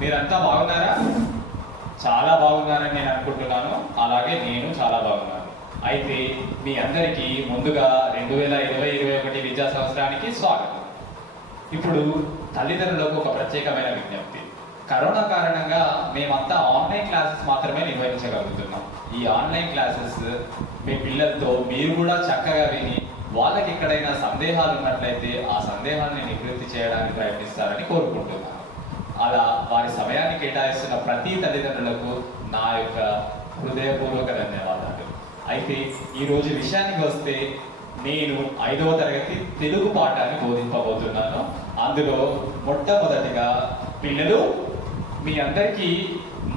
మీరంతా బాగున్నారా? చాలా బాగున్నారని నేను అనుకుంటున్నాను. అలాగే నేను చాలా బాగున్నాను. అయితే మీ అందరికీ ముందుగా 2020-21 విద్యా సంవత్సరానికి స్వాగతం. ఇప్పుడు తల్లిదండ్రులకు ఒక ప్రత్యేకమైన విజ్ఞప్తి. కరోనా కారణంగా మేమంతా ఆన్లైన్ క్లాసెస్ మాత్రమే నిర్వహించగలుగుతున్నాం. ఈ ఆన్లైన్ క్లాసెస్ మీ పిల్లలతో మీరు కూడా చక్కగా విని వాళ్ళకి ఎక్కడైనా సందేహాలు ఉన్నట్లయితే ఆ సందేహాన్ని నివృత్తి చేయడానికి ప్రయత్నిస్తారని కోరుకుంటున్నాను. అలా వారి సమయాన్ని కేటాయిస్తున్న ప్రతి తల్లిదండ్రులకు నా యొక్క హృదయపూర్వక ధన్యవాదాలు. అయితే ఈరోజు విషయానికి వస్తే నేను 5వ తరగతి తెలుగు పాఠాన్ని బోధింపబోతున్నాను. అందులో మొట్టమొదటిగా పిల్లలు మీ అందరికీ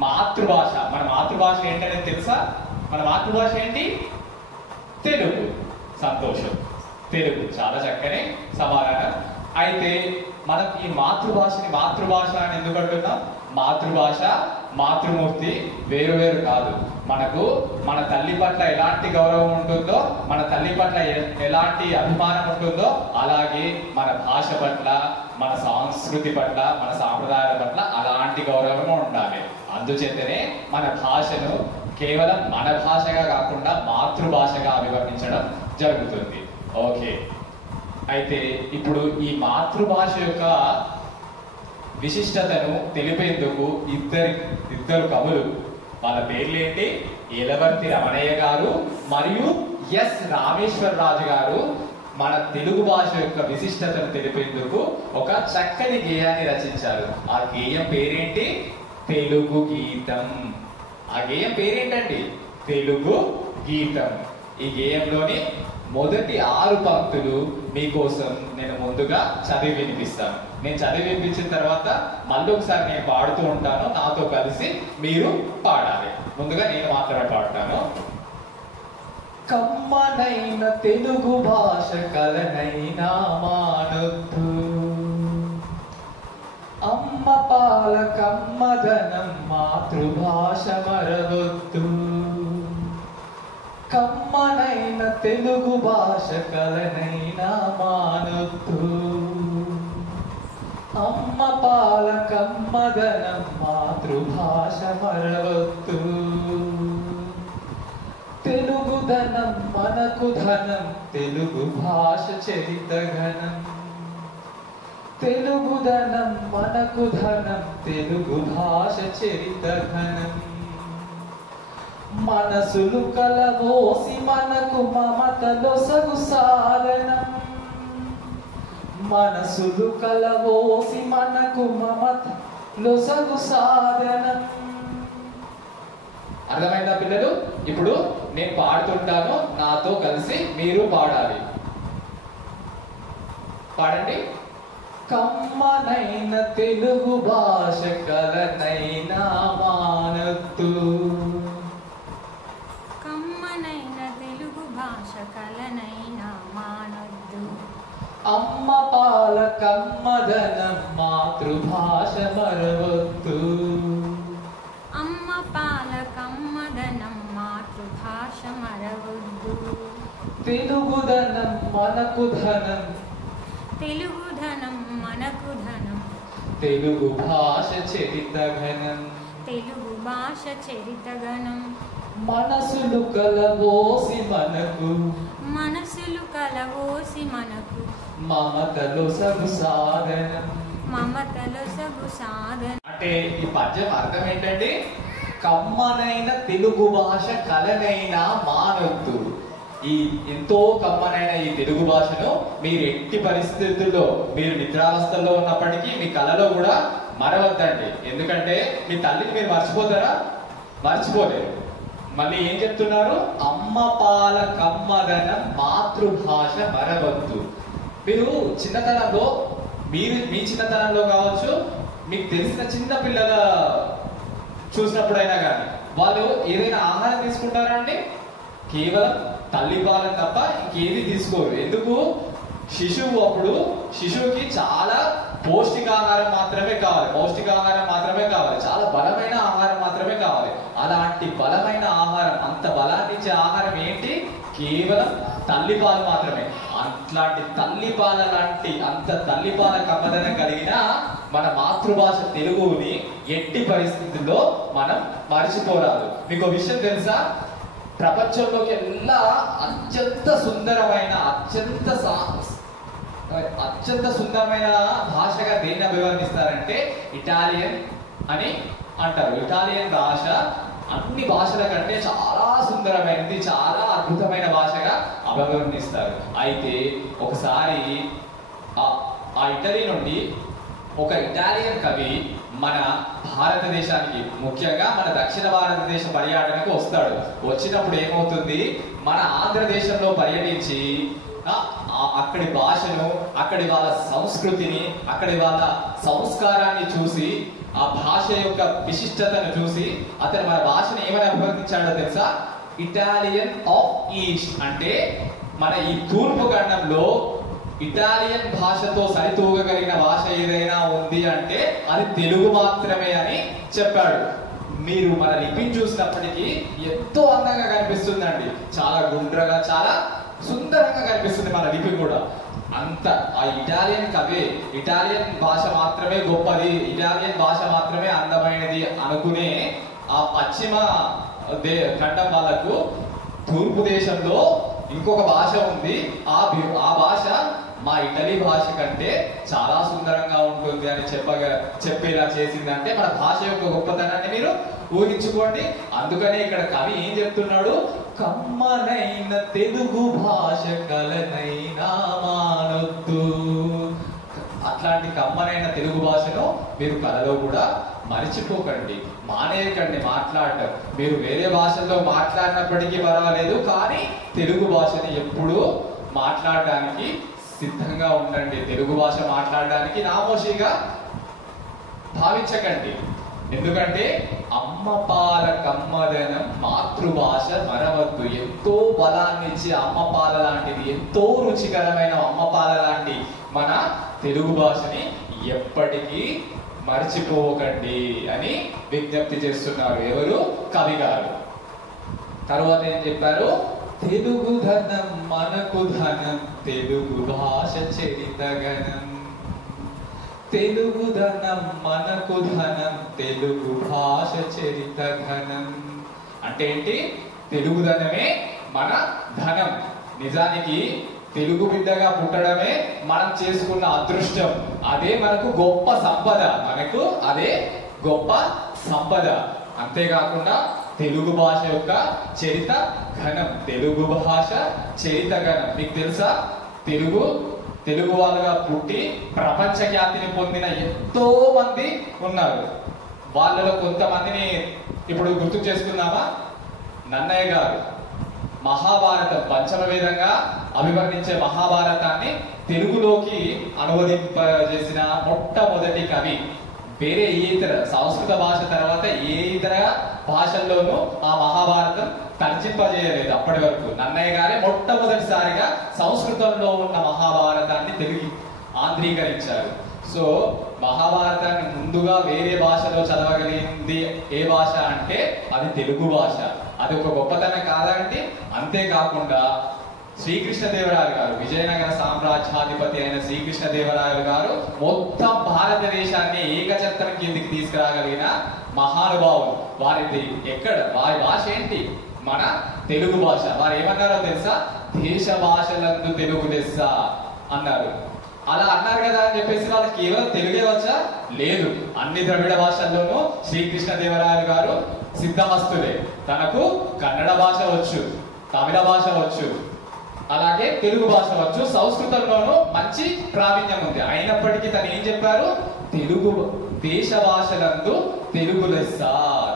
మాతృభాష, మన మాతృభాష ఏంటనేది తెలుసా? మన మాతృభాష ఏంటి? తెలుగు. సంతోషం, తెలుగు. చాలా చక్కని సమాధానం. అయితే మనం ఈ మాతృభాషని మాతృభాష అని ఎందుకు అంటున్నాం? మాతృభాష, మాతృమూర్తి వేరు వేరు కాదు. మనకు మన తల్లి పట్ల ఎలాంటి గౌరవం ఉంటుందో, మన తల్లి పట్ల ఎలాంటి అభిమానం ఉంటుందో, అలాగే మన భాష పట్ల, మన సంస్కృతి పట్ల, మన సాంప్రదాయాల పట్ల అలాంటి గౌరవం ఉండాలి. అందుచేతనే మన భాషను కేవలం మన భాషగా కాకుండా మాతృభాషగా అభివర్ణించడం జరుగుతుంది. ఓకే, అయితే ఇప్పుడు ఈ మాతృభాష యొక్క విశిష్టతను తెలిపేందుకు ఇద్దరు కవులు, వాళ్ళ పేర్లు ఏంటి? ఎలవర్తి రమణయ్య గారు మరియు ఎస్ రామేశ్వరరాజు గారు మన తెలుగు భాష యొక్క విశిష్టతను తెలిపేందుకు ఒక చక్కని గేయాన్ని రచించారు. ఆ గేయం పేరేంటి? తెలుగు గీతం. ఆ గేయం పేరేంటండి? తెలుగు గీతం. ఈ గేయంలోని మొదటి 6 పంక్తులు మీకోసం నేను ముందుగా చదివి వినిపిస్తాను. నేను చదివి వినిపించిన తర్వాత మళ్ళీ ఒకసారి నేను పాడుతూ ఉంటాను. నాతో కలిసి మీరు పాడాలి. ముందుగా నేను మాత్రమే పాడతాను. కమ్మనైన తెలుగు భాష కలనైనా మానొద్దు, అమ్మ పాల కమ్మదనం మాతృభాష మరవొద్దు. కమ్మనైన తెలుగు భాష కలనైనా మానొద్దు, అమ్మ పాల కమ్మదనం మాతృభాష మరవొద్దు. తెలుగుదనం మనకు ధనం, తెలుగు భాష చరిత ఘనం. తెలుగుదనం మనకు ధనం, తెలుగు భాష చరిత ఘనం. మనసులు కలబోసి మనకు మమతలొసగు సాధనం. మనసులు కలబోసి మనకు మమతలొసగు సాధనం. అర్థమైందా పిల్లలు? ఇప్పుడు నేను పాడుతుంటాను, నాతో కలిసి మీరు పాడాలి. పాడండి. కమ్మనైన తెలుగు భాష కలనైనా మానొద్దు, కమ్మనైన తెలుగు భాష కలనైనా మానొద్దు. అమ్మ పాల కమ్మదనం మాతృభాష మరవొద్దు. అమ్మ పాల కమ్మదనం మాతృభాష మరవొద్దు. తెలుగుదనం మనకు ధనం, తెలుగుధనం మనకు ధనం. తెలుగు భాష చరిత ఘనం. తెలుగు భాష చరిత ఘనం. మనసులు కలబోసి మనకు, మనసులు కలవోసి మనకు మమతలొసగు సాధనం. మమతలొసగు సాధన. అంటే ఈ పద్యం అర్థం ఏంటంటే, కమ్మనైన తెలుగు భాష కలనైనా మానొద్దు. ఈ ఎంతో కమ్మనైన ఈ తెలుగు భాషను మీరు ఎట్టి పరిస్థితుల్లో, మీరు నిద్రావస్థల్లో ఉన్నప్పటికీ మీ కళలో కూడా మరవద్దండి. ఎందుకంటే మీ తల్లిని మీరు మర్చిపోతారా? మర్చిపోలేరు. మళ్ళీ ఏం చెప్తున్నారు? అమ్మ పాల కమ్మదనం మాతృభాష మరవద్దు. మీరు చిన్నతనంలో, మీ చిన్నతనంలో కావచ్చు, మీకు తెలిసిన చిన్న పిల్లల చూసినప్పుడైనా కానీ వాళ్ళు ఏదైనా ఆహారం తీసుకుంటారా అండి? కేవలం తల్లిపాలను తప్ప ఇంకేది తీసుకోరు. ఎందుకు? శిశువుకి చాలా పౌష్టికాహారం మాత్రమే కావాలి, చాలా బలమైన ఆహారం మాత్రమే కావాలి. అలాంటి బలమైన ఆహారం, అంత బలాన్ని ఇచ్చే ఆహారం ఏంటి? కేవలం తల్లిపాలు మాత్రమే. అట్లాంటి తల్లిపాల లాంటి, అంత తల్లిపాల కమ్మదనం కలిగిన మన మాతృభాష తెలుగుని ఎట్టి పరిస్థితుల్లో మనం మరిచిపోరాదు. మీకు విషయం తెలుసా, ప్రపంచంలోకి ఎలా అత్యంత సుందరమైన అత్యంత సుందరమైన భాషగా దేన్ని అభివర్ణిస్తారంటే ఇటాలియన్ అని అంటారు. ఇటాలియన్ భాష అన్ని భాషల కంటే చాలా సుందరమైనది, చాలా అద్భుతమైన భాషగా అభివర్ణిస్తారు. అయితే ఒకసారి ఆ ఇటలీ నుండి ఒక ఇటాలియన్ కవి మన భారతదేశానికి, ముఖ్యంగా మన దక్షిణ భారతదేశ పర్యటనకు వస్తాడు. వచ్చినప్పుడు ఏమవుతుంది, మన ఆంధ్రదేశంలో పర్యటించి అక్కడి భాషను, అక్కడి వాళ్ళ సంస్కృతిని, అక్కడి వాళ్ళ సంస్కారాన్ని చూసి, ఆ భాష యొక్క విశిష్టతను చూసి అతను మన భాషను ఏమని అభివర్ణించాడో తెలుసా, ఇటాలియన్ ఆఫ్ ఈస్ట్. అంటే మన ఈ తూర్పు ఖండంలో ఇటాలియన్ భాషతో సరితూగగలిగిన భాష ఏదైనా ఉంది అంటే అది తెలుగు మాత్రమే అని చెప్పాడు. మీరు మన లిపిని చూసినప్పటికీ ఎంతో అందంగా కనిపిస్తుందండి, చాలా గుండ్రగా, చాలా సుందరంగా కనిపిస్తుంది మన లిపి కూడా. అంత ఆ ఇటాలియన్ కవే ఇటాలియన్ భాష మాత్రమే గొప్పది, ఇటాలియన్ భాష మాత్రమే అందమైనది అనుకునే ఆ పశ్చిమ ఖండం వాళ్ళకు తూర్పు దేశంలో ఇంకొక భాష ఉంది, ఆ భాష మా ఇటలీ భాష కంటే చాలా సుందరంగా ఉంటుంది అని చెప్పేలా చేసిందంటే మన భాష యొక్క గొప్పతనాన్ని మీరు ఊహించుకోండి. అందుకనే ఇక్కడ కవి ఏం చెప్తున్నాడు, కమ్మనైన తెలుగు భాష కలనైనా మానొద్దు. అట్లాంటి కమ్మనైన తెలుగు భాషను మీరు కలలో కూడా మరిచిపోకండి, మానేయకండి మాట్లాడటం. మీరు వేరే భాషల్లో మాట్లాడినప్పటికీ పర్వాలేదు, కానీ తెలుగు భాషని ఎప్పుడూ మాట్లాడడానికి సిద్ధంగా ఉండండి. తెలుగు భాష మాట్లాడడానికి నామోషిగా భావించకండి. ఎందుకంటే అమ్మ పాల కమ్మదనం మాతృభాష మరవద్దు. ఎంతో బలాన్ని ఇచ్చి అమ్మ పాల లాంటిది, ఎంతో రుచికరమైన అమ్మ పాల లాంటి మన తెలుగు భాషని ఎప్పటికీ మర్చిపోకండి అని విజ్ఞప్తి చేస్తున్నారు ఎవరు, కవి గారు. తర్వాత ఏం చెప్పారు, తెలుగు ధనం మనకు ధనం, తెలుగు భాష చరిత గణం. తెలుగు ధనం మనకు ధనం, తెలుగు భాష చరిత ఘనం. అంటే ఏంటి, తెలుగు ధనమే మన ధనం. నిజానికి తెలుగు బిడ్డగా పుట్టడమే మనం చేసుకున్న అదృష్టం. అదే మనకు గొప్ప సంపద, మనకు అదే గొప్ప సంపద. అంతేకాకుండా తెలుగు భాష యొక్క చరిత ఘనం, తెలుగు భాష చరిత ఘనం. మీకు తెలుసా, తెలుగు వాళ్ళుగా పుట్టి ప్రపంచ ఖ్యాతిని పొందిన ఎంతో మంది ఉన్నారు. వాళ్ళలో కొంతమందిని ఇప్పుడు గుర్తు చేసుకుందామా. నన్నయ్య గారు మహాభారతం పంచమవేదంగా అభివర్ణించే మహాభారతాన్ని తెలుగులోకి అనువదింపజేసిన మొట్టమొదటి కవి. వేరే ఏ ఇతర సంస్కృత భాష తర్వాత ఏ ఇతర భాషల్లోనూ ఆ మహాభారతం తర్జింపజేయలేదు అప్పటి వరకు. నన్నయ్య గారే మొట్టమొదటిసారిగా సంస్కృతంలో ఉన్న మహాభారతాన్ని తెలుగు ఆంధ్రీకరించారు. సో మహాభారతాన్ని ముందుగా వేరే భాషలో చదవగలిగింది ఏ భాష అంటే అది తెలుగు భాష. అది ఒక గొప్పతనం కాదండి. అంతేకాకుండా శ్రీకృష్ణదేవరాయలు గారు, విజయనగర సామ్రాజ్యాధిపతి అయిన శ్రీకృష్ణదేవరాయలు గారు మొత్తం భారతదేశాన్ని ఏకఛత్రం కిందికి తీసుకురాగలిగిన మహానుభావులు. వారి భాష ఏంటి, మన తెలుగు భాష. వారు ఏమన్నారో తెలుసా, దేశ భాషలందు తెలుగు లెస్స అన్నారు. అలా అన్నారు కదా అని చెప్పేసి వాళ్ళకి కేవలం తెలుగే వచ్చా? లేదు, అన్ని ద్రవిడ భాషల్లోనూ శ్రీకృష్ణదేవరాయలు గారు సిద్ధహస్తులే. తనకు కన్నడ భాష వచ్చు, తమిళ భాష వచ్చు, అలాగే తెలుగు భాష వచ్చు, సంస్కృతంలోనూ మంచి ప్రావీణ్యం ఉంది. అయినప్పటికీ తను ఏం చెప్పారు, దేశ భాషలందు తెలుగు లెస్స,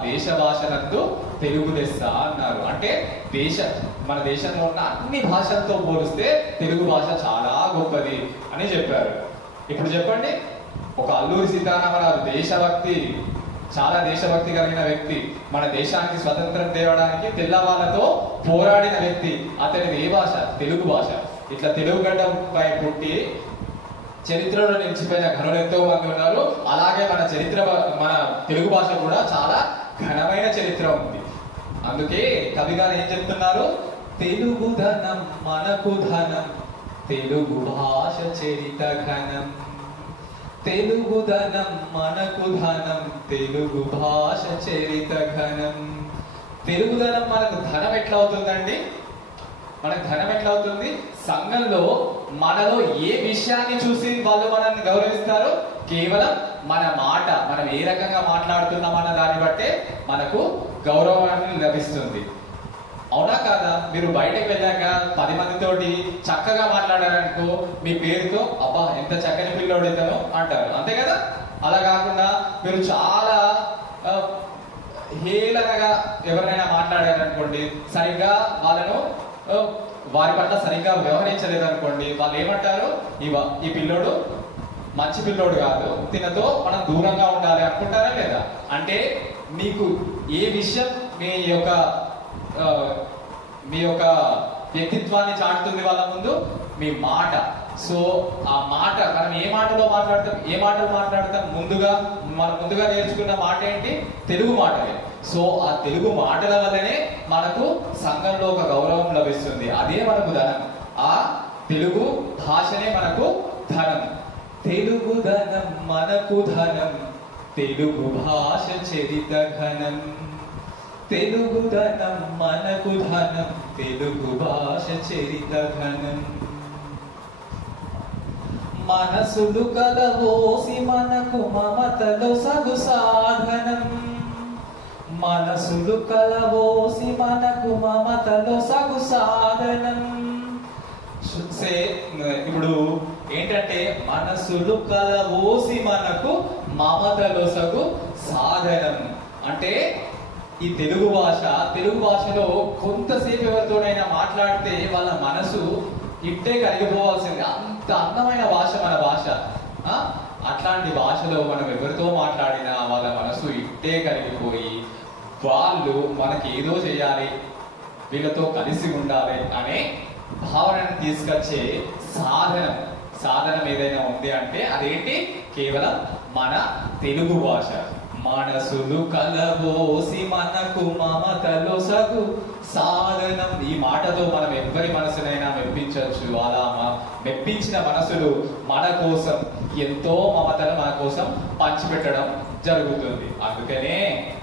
దేశ భాషలందు తెలుగు లెస్స అన్నారు. అంటే మన దేశంలో ఉన్న అన్ని భాషలతో పోలిస్తే తెలుగు భాష చాలా గొప్పది అని చెప్పారు. ఇప్పుడు చెప్పండి, ఒక అల్లూరి సీతారామరాజు చాలా దేశభక్తి కలిగిన వ్యక్తి, మన దేశానికి స్వతంత్రం తేవడానికి తెల్లవాళ్ళతో పోరాడిన వ్యక్తి. అతనిది ఏ భాష? తెలుగు భాష. ఇట్లా తెలుగు గడ్డపై పుట్టి చరిత్రలో నిలిచిపోయిన ఘనులు ఎంతో మంది ఉన్నారు. అలాగే మన తెలుగు భాష కూడా చాలా ఘనమైన చరిత్ర ఉంది. అందుకే కవి గారు ఏం చెప్తున్నారు, తెలుగు ధనం మనకు ధనం, తెలుగు భాష చరిత ఘనం. తెలుగుదనం మనకు ధనం, తెలుగు భాష చరిత ఘనం. తెలుగుదనం మనకు ధనం ఎట్లా అవుతుందండి? మనకు ధనం ఎట్లా అవుతుంది? సంఘంలో మనలో ఏ విషయాన్ని చూసి వాళ్ళు మనల్ని గౌరవిస్తారు? కేవలం మన మాట, మనం ఏ రకంగా మాట్లాడుతున్నాం అన్న దాన్ని బట్టే మనకు గౌరవాన్ని లభిస్తుంది. అవునా కాదా? మీరు బయటకు వెళ్ళాక 10 మందితోటి చక్కగా మాట్లాడారనుకో, మీ పేరుతో అబ్బా ఎంత చక్కని పిల్లోడు ఇతను అంటారు, అంతే కదా? అలా కాకుండా మీరు చాలా హేళనగా ఎవరినైనా మాట్లాడారనుకోండి, సరిగ్గా వాళ్ళను వారి పట్ల సరిగ్గా వ్యవహరించలేదు అనుకోండి, వాళ్ళు ఏమంటారు? ఈ పిల్లోడు మంచి పిల్లోడు కాదు, తినతో మనం దూరంగా ఉండాలి అనుకుంటారా లేదా? అంటే మీకు ఏ విషయం మీ యొక్క వ్యక్తిత్వాన్ని చాటుతుంది వాళ్ళ ముందు? మీ మాట. సో ఆ మాట, మనం ఏ మాటలు మాట్లాడతాం మనం ముందుగా నేర్చుకున్న మాట ఏంటి? తెలుగు మాటలే. సో ఆ తెలుగు మాటల వల్లనే మనకు సంఘంలో ఒక గౌరవం లభిస్తుంది. అదే మనకు ధనం. ఆ తెలుగు భాషనే మనకు ధనం. తెలుగు ధనం మనకు ధనం, తెలుగు భాష చరిత ఘనం. తెలుగు ధనం మనకు ధనం, తెలుగు భాష చరిత ఘనం. మనసులు కలవోసి మనకు మమతలో సగు సాధనం. మనసులు కలవోసి మనకు మమతలో సగు సాధనం. ఇప్పుడు ఏంటంటే మనసులు కలవోసి మనకు మమతలో సగు సాధనం అంటే ఈ తెలుగు భాషలో కొంతసేపు ఎవరితోనైనా మాట్లాడితే వాళ్ళ మనసు ఇట్టే కరిగిపోవాల్సింది. అంత అందమైన భాష మన భాష. అట్లాంటి భాషలో మనం ఎవరితో మాట్లాడినా వాళ్ళ మనసు ఇట్టే కరిగిపోయి వాళ్ళు మనకి ఏదో చేయాలి, వీళ్ళతో కలిసి ఉండాలి అనే భావనను తీసుకొచ్చే సాధనం ఏదైనా ఉంది అంటే అదేంటి? కేవలం మన తెలుగు భాష. మనసులు కలబోసి మనకు మమతలో సగు సాధనం. ఈ మాటతో మనం ఎవరి మనసునైనా మెప్పించవచ్చు. అలా మెప్పించిన మనసులు మన కోసం ఎంతో మమతను మన కోసం పంచిపెట్టడం జరుగుతుంది. అందుకనే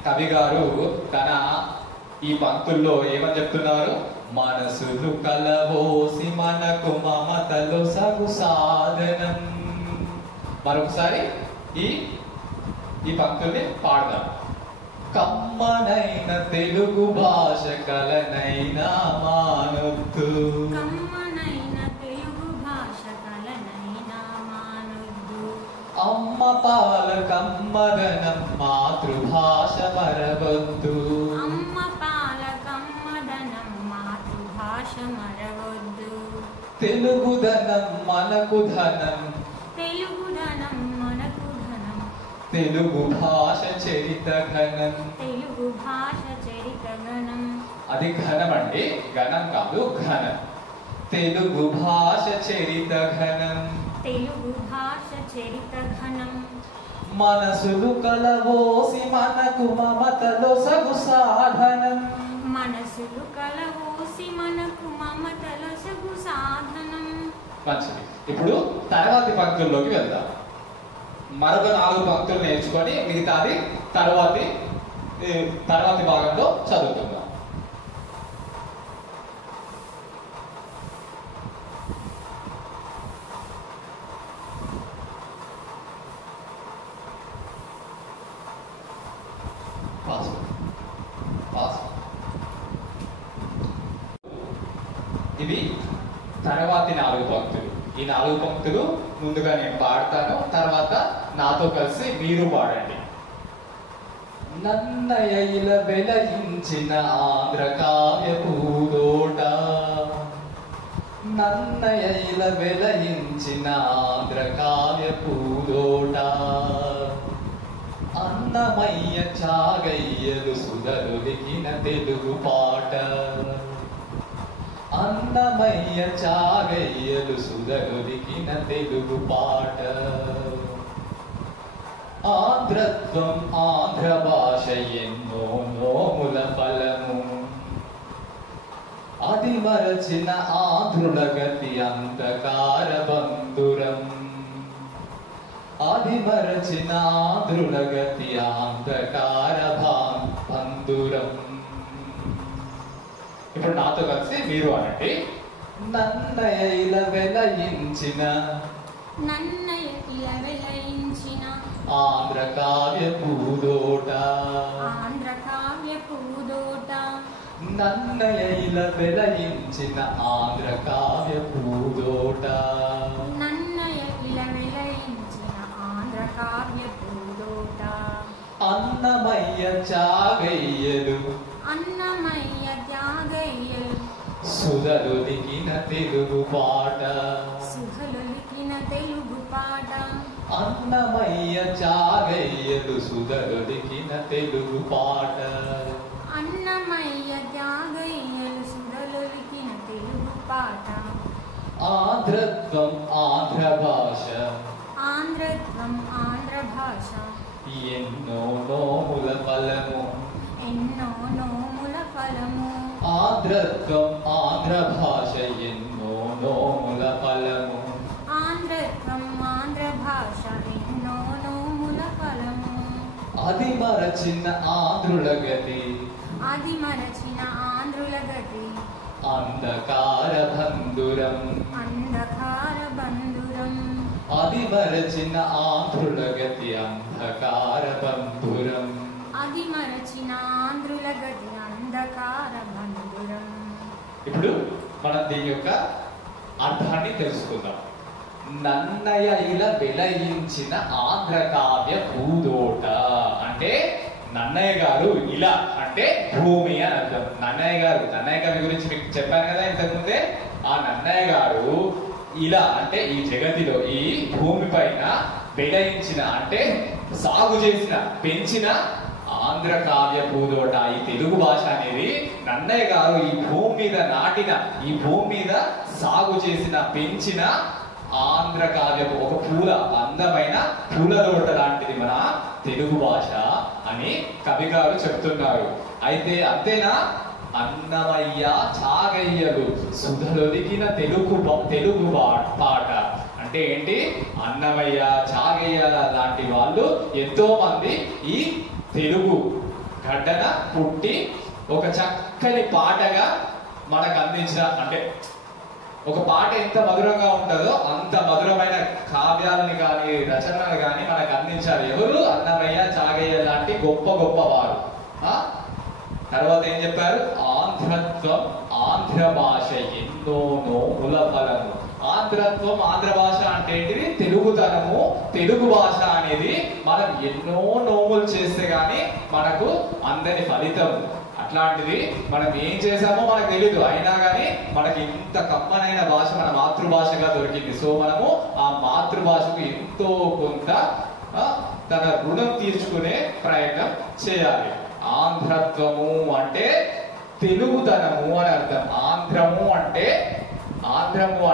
కవి గారు తన ఈ పంక్తుల్లో ఏమని చెప్తున్నారు? మనసులు కలబోసి మనకు మమతలో సగు సాధనం. మరొకసారి ఈ పంక్తుల్ని పాడదాం. కమ్మనైన తెలుగు భాష కలనైనా మానొద్దు, కమ్మనైన తెలుగు భాష కలనైనా మానొద్దు. అమ్మ పాల కమ్మదనం మాతృభాష మరవద్దు, అమ్మ పాల కమ్మదనం మాతృభాష మరవద్దు. తెలుగుదనం మనకు ధనం, తెలుగుదనం మనకు ధనం, తెలుగు భాష చరిత ఘనం. తెలుగు భాష చరిత ఘనం. అది ఘనం అండి, ఘనం కాదు, ఘనం. తెలుగు భాష చరిత ఘనం, తెలుగు భాష చరిత ఘనం. మనసులు కలవోసి మనకు మమతలో సగు సాధనం. మనసులు కలవోసి మనకు మమతలో సగు సాధనం. మంచిది. ఇప్పుడు తర్వాతి పంక్తుల్లోకి వెళ్దాం. మరొక 4 పంక్తులు నేర్చుకొని మిగతాది తర్వాతి భాగంలో చదువుకుందాం. ఇవి తర్వాతి 4 పంక్తులు. ఈ 4 పంక్తులు ముందుగా నేను పాడతాను, తర్వాత నాతో కలిసి మీరు పాడండి. నన్నయైల వెలయించిన ఆంధ్ర కావ్య పూదోట, నన్నయైల వెలయించిన ఆంధ్ర కావ్య పూదోట. అన్నమయ్య చాగయ్యలు సుధలులికిన తెలుగు పాట, అన్నమయ్య చాగయ్యలు సుధలులికిన తెలుగు పాట. ఆంధ్రత్వం ఆంధ్ర భాష ఎన్నో నోముల ఫలము, అది మరచిన ఆంధ్రుల గతి అంతకార బంధురం. ఆది మరచిన ఆంధ్రులగతి అంధకార బంధురం. ఇప్పుడు నాతో కలిసి మీరు అనండి. నన్నయ ఇలా వెలయించిన ఆంధ్ర కావ్య పూదోట నన్నయ ఇలా వెలయించిన ఆంధ్ర కావ్య పూదోట అన్నమయ్య చాగయ్యలు సుధలొలికిన తెలుగు పాట అన్నమయ్య చాగయ్యలు సుధలొలికిన తెలుగు పాట ఆంధ్రత్వం ఆంధ్ర భాష ఎన్నో నోముల ఫలము ఆంధ్రత్వం ఆంధ్ర భాష ఎన్నో నోముల ఫలము అది మరచిన ఆంధ్రుల గతి అంధకార బంధురం అది మరచిన ఆంధ్రుల గతి అంధకార బంధురం ఇప్పుడు మనం దీని యొక్క అర్థాన్ని తెలుసుకుందాం. నన్నయ ఇలా వెలయించిన ఆంధ్ర కావ్య భూదోట అంటే నన్నయ్య గారు ఇలా అంటే భూమి అని అర్థం. నన్నయ్య గారి గురించి మీకు చెప్పాను కదా ఇంతకుముందే. ఆ నన్నయ్య గారు ఇలా అంటే ఈ జగతిలో ఈ భూమి పైన వెలయించిన అంటే సాగు చేసిన పెంచిన ఆంధ్ర కావ్య పూదోట ఈ తెలుగు భాష అనేది నన్నయ్య గారు ఈ భూమి మీద నాటిన ఈ భూమి మీద సాగు చేసిన పెంచిన ఆంధ్ర కావ్య ఒక పూల అందమైన పూలదోట లాంటిది మన తెలుగు భాష అని కవి గారు చెప్తున్నారు. అయితే అంతేనా? అన్నమయ్య చాగయ్యలు సుధలొలికిన తెలుగు పాట అంటే ఏంటి? అన్నమయ్య చాగయ్య లాంటి వాళ్ళు ఎంతో మంది ఈ తెలుగు గడ్డన పుట్టి ఒక చక్కని పాటగా మనకు అందించిన అంటే ఒక పాట ఎంత మధురంగా ఉంటుందో అంత మధురమైన కావ్యాలని కానీ రచనలు కానీ మనకు అందించారు. ఎవరు? అన్నమయ్య చాగయ్య లాంటి గొప్ప గొప్ప వారు. తర్వాత ఏం చెప్పారు? ఆంధ్రత్వం ఆంధ్ర భాష ఎన్నో నోముల ఫలము. ఆంధ్రత్వం ఆంధ్ర భాష అంటే ఏంటిది? తెలుగుతనము తెలుగు భాష అనేది మనం ఎన్నో నోములు చేస్తే గానీ మనకు అందని ఫలితము. అట్లాంటిది మనం ఏం చేసామో మనకు తెలీదు, అయినా కానీ మనకి ఇంత కమ్మనైన భాష మన మాతృభాషగా దొరికింది. సో మనము ఆ మాతృభాషకు ఎంతో కొంత తన రుణం తీర్చుకునే ప్రయత్నం చేయాలి. ఆంధ్రత్వము అంటే తెలుగుతనము అని అర్థం. ఆంధ్రము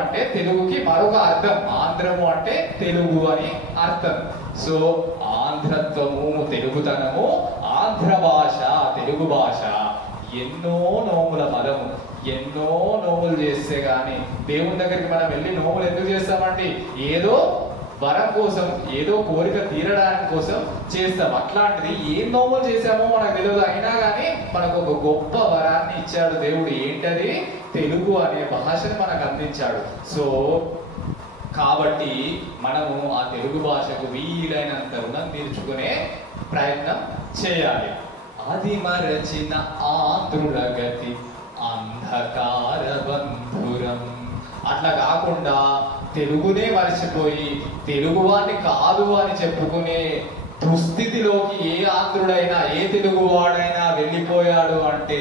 అంటే తెలుగుకి మరొక అర్థం. ఆంధ్రము అంటే తెలుగు అని అర్థం. సో ఆంధ్రత్వము తెలుగుతనము, ఆంధ్ర భాష తెలుగు భాష ఎన్నో నోముల ఫలము. ఎన్నో నోములు చేస్తే గాని దేవుని దగ్గరికి మనం వెళ్ళి నోములు ఎందుకు చేస్తామండి? ఏదో వరం కోసం, ఏదో కోరిక తీరడానికి కోసం చేస్తాం. అట్లాంటిది ఏం నోములు చేసామో మనకు తెలియదు, అయినా కానీ మనకు ఒక గొప్ప వరాన్ని ఇచ్చాడు దేవుడు. ఏంటది? తెలుగు అనే భాషను మనకు అందించాడు. సో కాబట్టి మనము ఆ తెలుగు భాషకు వీలైనంత రుణం తీర్చుకునే ప్రయత్నం చేయాలి. అది మరచిన ఆంధ్రుల గతి అంధకార బంధురం. అట్లా కాకుండా తెలుగునే మర్చిపోయి తెలుగువాడిని కాదు అని చెప్పుకునే దుస్థితిలోకి ఏ ఆంధ్రుడైనా ఏ తెలుగువాడైనా వెళ్ళిపోయాడు అంటే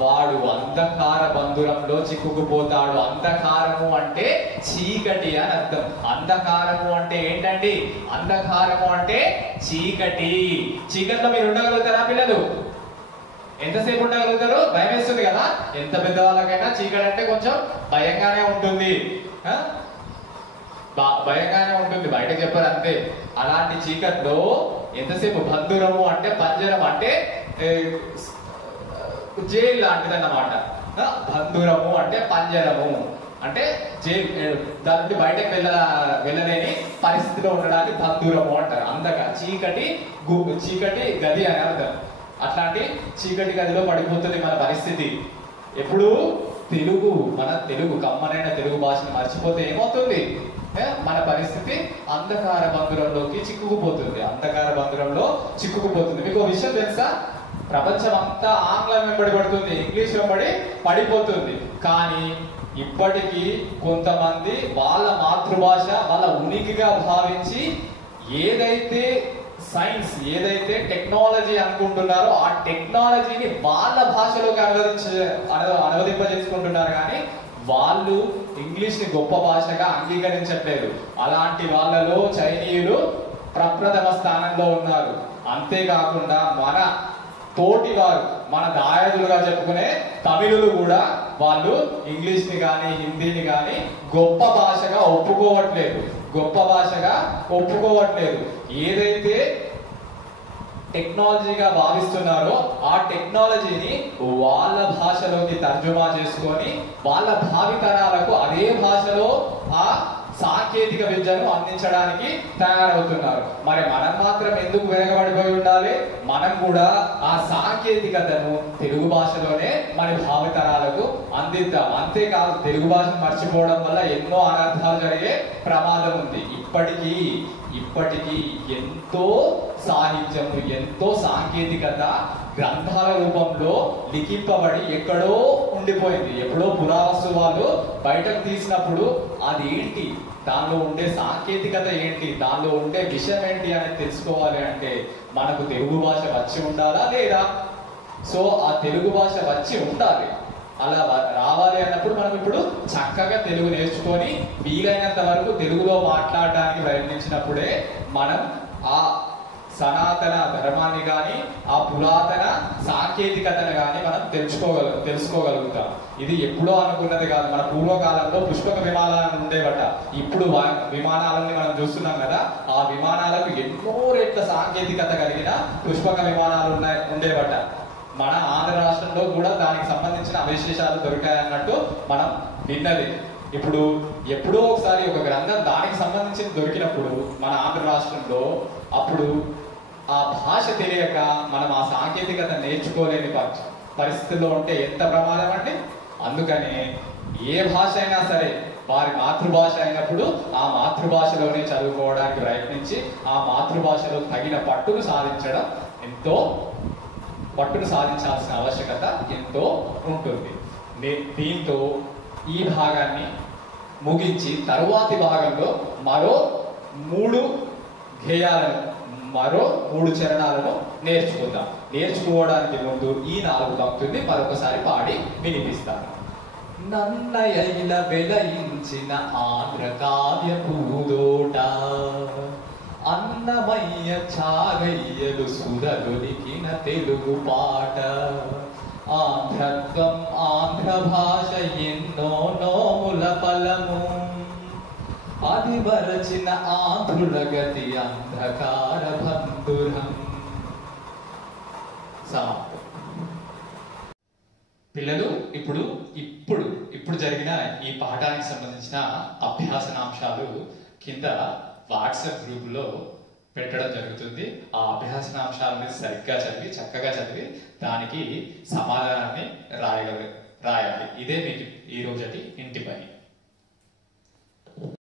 వాడు అంధకార బంధురంలో చిక్కుకుపోతాడు. అంధకారము అంటే చీకటి అని అర్థం. అంధకారము అంటే ఏంటండి? అంధకారము అంటే చీకటి. చీకట్లో మీరు ఉండగలుగుతారా పిల్లలు? ఎంతసేపు ఉండగలుగుతారు? భయం వేస్తుంది కదా. ఎంత పెద్దవాళ్ళకైనా చీకటి అంటే కొంచెం భయంగానే ఉంటుంది, భయంగానే ఉంటుంది, బయటకు చెప్పారు అంతే. అలాంటి చీకట్లో ఎంతసేపు? బంధురము అంటే పంజరం అంటే జైలు లాంటిది అన్నమాట. బంధురము అంటే పంజరము అంటే దాని నుండి బయటకు వెళ్ళలేని పరిస్థితిలో ఉండడానికి బంధూరము అంటారు. అందక చీకటి గది అని అర్థం. అట్లాంటి చీకటి గదిలో పడిపోతుంది మన పరిస్థితి. ఎప్పుడు మన తెలుగు కమ్మనైన తెలుగు భాషను మర్చిపోతే ఏమవుతుంది? మన పరిస్థితి అంధకార బంధురంలోకి చిక్కుకుపోతుంది. మీకు ఒక విషయం తెలుసా? ప్రపంచం అంతా ఆంగ్లం వెంబడి పడుతుంది, ఇంగ్లీష్ వెంబడి పడిపోతుంది. కానీ ఇప్పటికీ కొంతమంది వాళ్ళ మాతృభాష వాళ్ళ ఉనికిగా భావించి ఏదైతే సైన్స్, ఏదైతే టెక్నాలజీ అనుకుంటున్నారో ఆ టెక్నాలజీని వాళ్ళ భాషలోకి అనువదింపజేసుకుంటున్నారు. కానీ వాళ్ళు ఇంగ్లీష్ ని గొప్ప భాషగా అంగీకరించట్లేదు. అలాంటి వాళ్ళలో చైనీయులు ప్రప్రథమ స్థానంలో ఉన్నారు. అంతేకాకుండా మన తోటి వారు, మన దాయాదులుగా చెప్పుకునే తమిళులు కూడా వాళ్ళు ఇంగ్లీష్ ని కానీ హిందీని కానీ గొప్ప భాషగా ఒప్పుకోవట్లేదు. ఏదైతే టెక్నాలజీగా భావిస్తున్నారో ఆ టెక్నాలజీని వాళ్ళ భాషలోకి తర్జుమా చేసుకొని వాళ్ళ భావితరాలకు అదే భాషలో ఆ సాంకేతిక విద్యను అందించడానికి తయారవుతున్నారు. మరి మనం మాత్రం ఎందుకు వెనకబడిపోయి ఉండాలి? మనం కూడా ఆ సాంకేతికతను తెలుగు భాషలోనే మన భావితరాలకు అందిద్దాం. అంతేకాదు, తెలుగు భాషను మర్చిపోవడం వల్ల ఎన్నో అనర్థాలు జరిగే ప్రమాదం ఉంది. ఇప్పటికీ ఎంతో సాహిత్యము, ఎంతో సాంకేతికత గ్రంథాల రూపంలో లిఖింపబడి ఎక్కడో ఉండిపోయింది. ఎప్పుడో పురావస్తు వాళ్ళు బయటకు తీసినప్పుడు అది ఏంటి, దానిలో ఉండే సాంకేతికత ఏంటి, దానిలో ఉండే విషయం ఏంటి అని తెలుసుకోవాలి అంటే మనకు తెలుగు భాష వచ్చి ఉండాలా లేదా? సో ఆ తెలుగు భాష వచ్చి ఉండాలి. అలా రావాలి అన్నప్పుడు మనం ఇప్పుడు చక్కగా తెలుగు నేర్చుకొని వీలైనంత వరకు తెలుగులో మాట్లాడడానికి ప్రయత్నించినప్పుడే మనం ఆ సనాతన ధర్మాన్ని కానీ ఆ పురాతన సాంకేతికతను కానీ మనం తెలుసుకోగలుగుతాం. ఇది ఎప్పుడో అనుకున్నది కాదు. మన పూర్వకాలంలో పుష్పక విమానాలు ఉండేవట. ఇప్పుడు విమానాలని మనం చూస్తున్నాం కదా, ఆ విమానాలకు ఎన్నో రెట్ల సాంకేతికత కలిగిన పుష్పక విమానాలు ఉండేవట. మన ఆంధ్ర రాష్ట్రంలో కూడా దానికి సంబంధించిన అవశేషాలు దొరికాయన్నట్టు మనం విన్నది. ఇప్పుడు ఎప్పుడో ఒకసారి ఒక గ్రంథం దానికి సంబంధించి దొరికినప్పుడు మన ఆంధ్ర రాష్ట్రంలో అప్పుడు ఆ భాష తెలియక మనం ఆ సాంకేతికత నేర్చుకోలేని పరిస్థితుల్లో ఉంటే ఎంత ప్రమాదం అండి. అందుకని ఏ భాష అయినా సరే వారి మాతృభాష అయినప్పుడు ఆ మాతృభాషలోనే చదువుకోవడానికి ప్రయత్నించి ఆ మాతృభాషలో తగిన పట్టును సాధించాల్సిన ఆవశ్యకత ఎంతో ఉంటుంది. దీంతో ఈ భాగాన్ని ముగించి తరువాతి భాగంలో మరో 3 చరణాలను నేర్చుకుందాం. నేర్చుకోవడానికి ముందు ఈ 4 పంక్తుల్ని మరొకసారి పాడి వినిపిస్తాను. నన్నయైల వెలయించిన ఆంధ్ర కావ్య పూదోట, అన్నమయ్య చాగయ్యలు సురదొలికిన తెలుగు పాట, ఆంధ్రత్వం ఆంధ్ర భాష ఎన్నో నోముల ఫలము, అది వరచిన ఆంధ్రుల గతి అంధకార బంధురం. సమాప్తం. పిల్లలు ఇప్పుడు జరిగిన ఈ పాఠానికి సంబంధించిన అభ్యాసనాంశాలు కింద వాట్సాప్ గ్రూప్ లో పెట్టడం జరుగుతుంది. ఆ అభ్యాసనాంశాలని సరిగ్గా చక్కగా చదివి దానికి సమాధానాన్ని రాయాలి. ఇదే మీకు ఈ రోజటి ఇంటి పని.